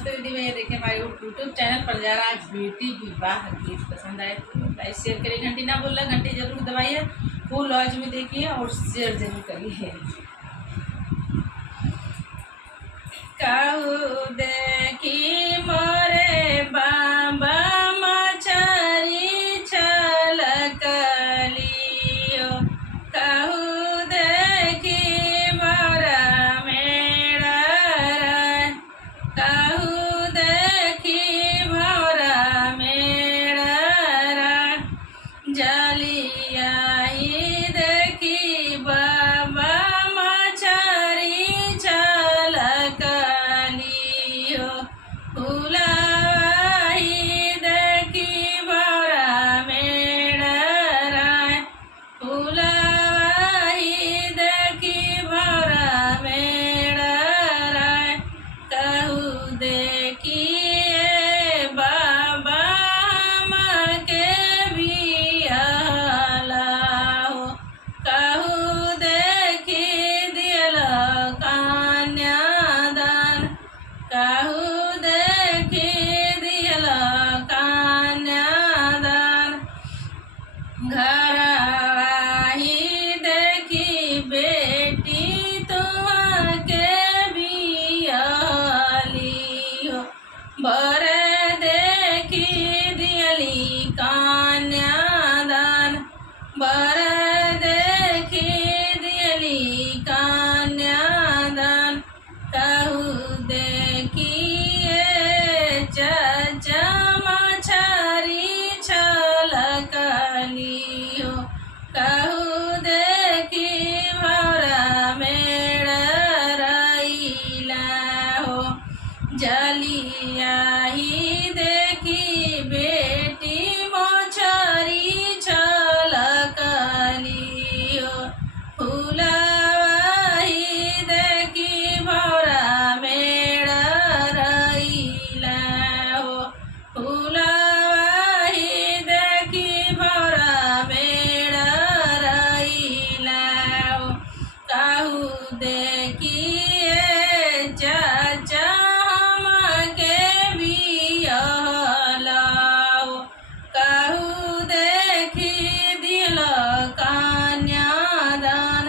नमस्ते दीदी भैया, देखिए हमारे यूट्यूब चैनल पर जा रहा है बेटी विवाह गीत। पसंद आए तो लाइक शेयर करिए, घंटी ना बोल रहा घंटी जरूर दबाइए, फुल आवाज में देखिए और शेयर जरूर करिए। कहू देखी मोरे बाबा मछरी छलकलियो, कहू देखी मोरा मेरा, कहू देखी मोरा मेरा जलिया ही देखी बाबा मछरी छलकलियो, फुलवाही देखी मोरा मेरा, फुलवाही देखी मोरा मेरा, कहू देखिए बाबा के बियाला हो, कहू देखी दियल कन्यादान, कहू देखी दियल कन्यादान, घरवाही देखी बेटी तुमके बियाली हो, बर देखी दियली कन्यादान, बर देखी दियली कन्यादान, कहू देखिए चाचा मछरी छलकलियो, कहू देखी भौरा मेरा रईला हो, जलिया ही देखी बेटी मछरी छलकलियो, फुलवाही देखी भौरा मेरा रईला हो, फुलवाही देखी भौरा मेरा रईला हो, कहू देखिए चाचा हमके बियाला हो, कहू देखी दिल कन्यादान,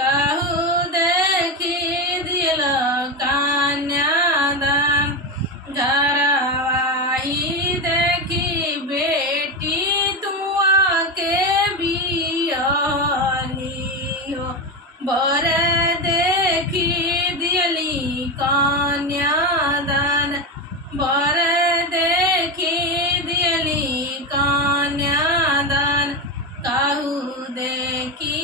कहू देखी दिल कन्यादान, घरवाही देखी बेटी तुआ के बियाली हो, बर देखी दियली कन्यादान, बर देखी दियली कन्यादान, कहू देखी